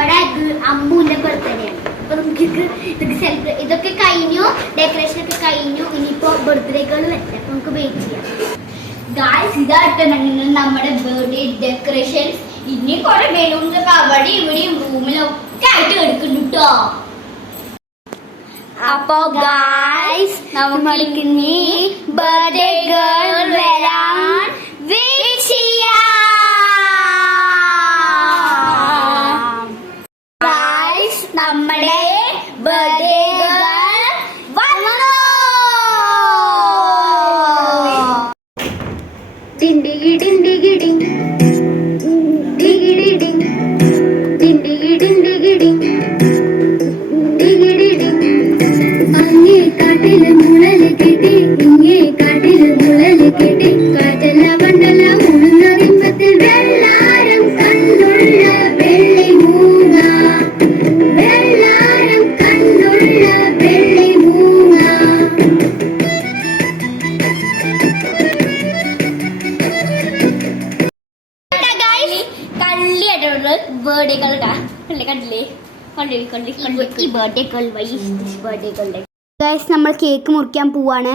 നമ്മുടെ അമ്മൂന്റെ ബർത്ത്ഡേ ആണ്. അപ്പൊ നമുക്ക് ഇതൊക്കെ കഴിഞ്ഞു, ഡെക്കറേഷൻ ഒക്കെ കഴിഞ്ഞു. ഇനിയിപ്പോ ബർത്ത്ഡേകൾ വരട്ടെ, അപ്പൊ നമുക്ക് വെയിറ്റ് ചെയ്യാം. ഗായ്സ്, ഇതായിട്ട് നമ്മുടെ ബർത്ത്ഡേ ഡെക്കറേഷൻസ്. ഇനി കുറെ ബലൂൺസൊക്കെ അവിടെ ഇവിടെയും റൂമിലൊക്കെ ആയിട്ട് എടുക്കുന്നുണ്ട് കേട്ടോ. അപ്പൊ ഗായ്സ്, നമുക്ക് ഇനി ബർത്ത്ഡേ ഗേൾ വരാൻ വെയിറ്റ് ചെയ്യാം. ഗായ്സ്, നമ്മുടെ ബർത്ത്ഡേ ഗേൾ വന്നു. ഡിൻഡിഗി ഡിൻഡിഗി ഡിങ് ഡിഗിഡി ഡിങ് ഡിൻഡിഗി ഡിൻഡിഗി ഡിങ് ഡിഗിഡി ഡിങ്. അങ്ങേ കാട്ടിൽ മുളൽ കെട്ടി, ഇങ്ങേ കാട്ടിൽ മുളൽ കെട്ടി, കാറ്റല്ല പണ്ടല്ല മുഴുന്ന റിമ്പത്തിൽ വെള്ളാരം കണ്ണുള്ള വെള്ളി മൂങ്ങ, വെള്ളാരം കണ്ണുള്ള വെള്ളി മൂങ്ങ. കള്ളിയായിട്ടുള്ള ബർത്ത്ഡേകൾ കണ്ടില്ലേ? ഈ ബർത്ത്ഡേകൾ ബർത്ത്ഡേകളുടെ ഗൈസ്, നമ്മൾ കേക്ക് മുറിക്കാൻ പോവാണ്.